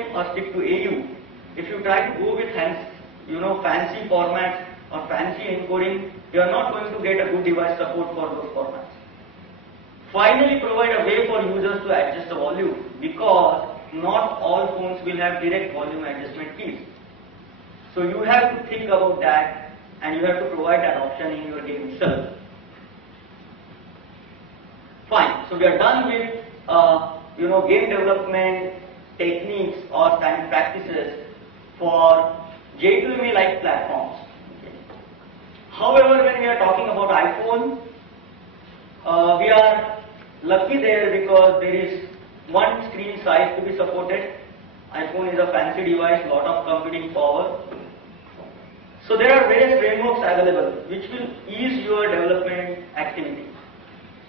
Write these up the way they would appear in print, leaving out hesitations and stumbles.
time or stick to AU. If you try to go with fancy formats or fancy encoding, you are not going to get a good device support for those formats. Finally, provide a way for users to adjust the volume, because not all phones will have direct volume adjustment keys. So you have to think about that, and you have to provide that option in your game itself. Fine. So we are done with game development techniques or time practices for J2ME like platforms. Okay. However, when we are talking about iPhone, we are lucky there because there is one screen size to be supported. iPhone is a fancy device, lot of computing power. So there are various frameworks available which will ease your development activity.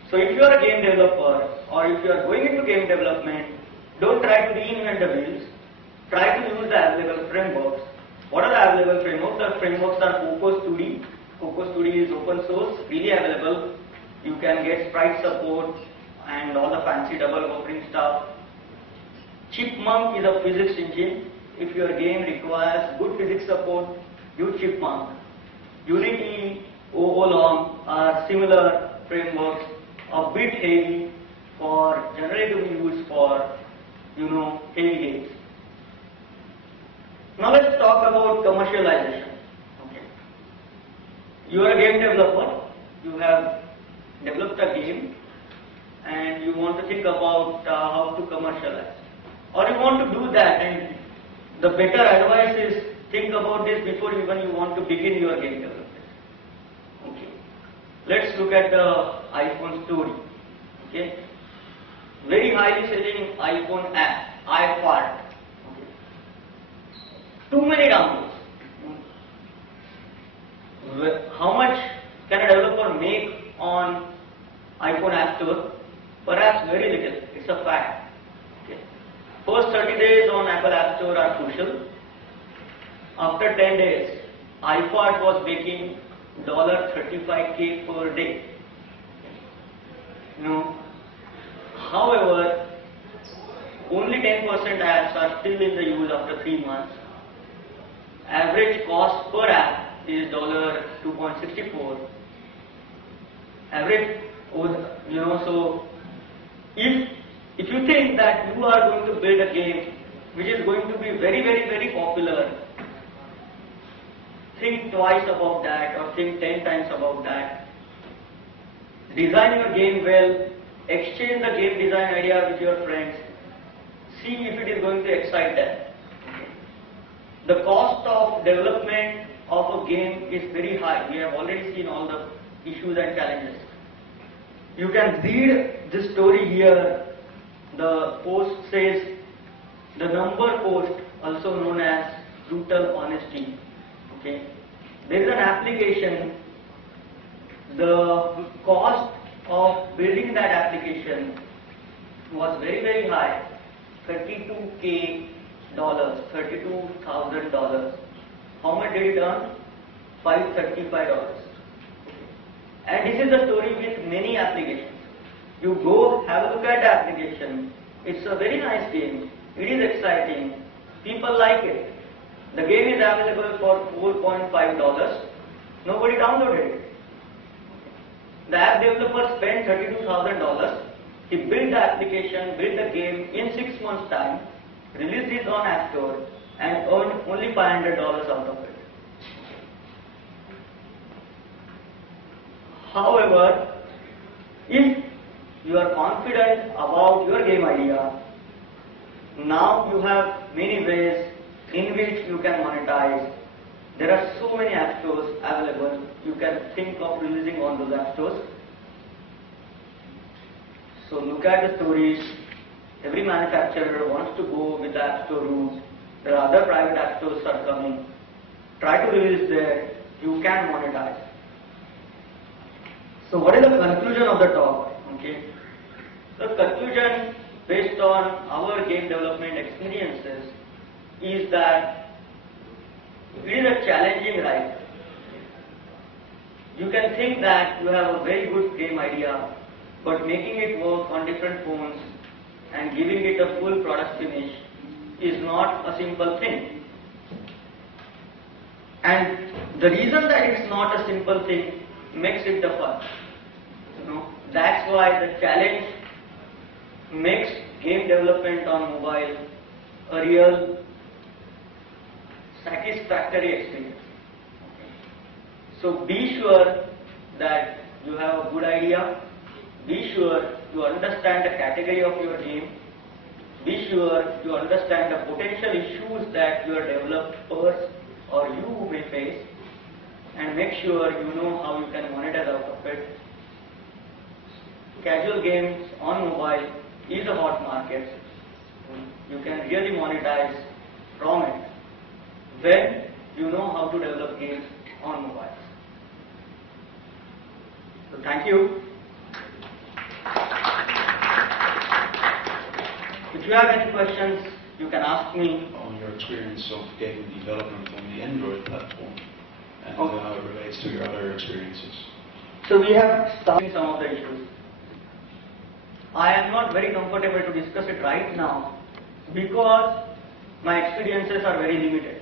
So if you are a game developer or if you are going into game development, don't try to reinvent the wheels. Try to use the available frameworks. What are the available frameworks? The frameworks are Cocos2D. Cocos2D is open source, freely available. You can get sprite support and all the fancy double buffering stuff. Chipmunk is a physics engine. If your game requires good physics support, use Chipmunk. Unity, Oolong are similar frameworks, a bit heavy for generally to be used for heavy games. Now let's talk about commercialization. Okay. You are a game developer. You have developed a game and you want to think about how to commercialize, or you want to do that, and the better advice is think about this before even you want to begin your game development. Okay. Let's look at the iPhone story. Okay. Very highly selling iPhone app, iPad. Okay. Too many downloads. How much can a developer make on iPhone App Store? Perhaps very little. It's a fact. Okay. First 30 days on Apple App Store are crucial. After 10 days, iPad was making $35K per day. However, only 10% apps are still in the use after 3 months. Average cost per app is $2.64. Average, so if you think that you are going to build a game which is going to be very, very, very popular, think twice about that or think 10 times about that. Design your game well, exchange the game design idea with your friends, see if it is going to excite them. The cost of development of a game is very high. We have already seen all the issues and challenges. You can read this story here. The post says, the number post, also known as brutal honesty. Okay. There is an application. The cost of building that application was very, very high. $32,000. How much did it earn? $535. And this is the story with many applications. You go have a look at the application. It's a very nice game. It is exciting. People like it. The game is available for $4.5. Nobody downloaded it. The app developer spent $32,000. He built the application, built the game in 6 months' time, released it on App Store, and earned only $500 out of it. However, if you are confident about your game idea, now you have many ways in which you can monetize. There are so many app stores available. You can think of releasing on those app stores. So look at the stories. Every manufacturer wants to go with the app store rules. There are other private app stores are coming. Try to release there. You can monetize. So what is the conclusion of the talk? Okay. The conclusion based on our game development experiences is that it is a challenging ride. You can think that you have a very good game idea, but making it work on different phones and giving it a full product finish is not a simple thing. And the reason that it's not a simple thing makes it the fun. That's why the challenge makes game development on mobile a real satisfactory experience. So be sure that you have a good idea, be sure you understand the category of your game, be sure you understand the potential issues that your developers or you may face, and make sure you know how you can monetize out of it. Casual games on mobile is a hot market. You can really monetize from it when you know how to develop games on mobiles. So thank you. If you have any questions, you can ask me. On your experience of game development on the Android platform and how it relates to your other experiences. So we have started some of the issues. I am not very comfortable to discuss it right now because my experiences are very limited.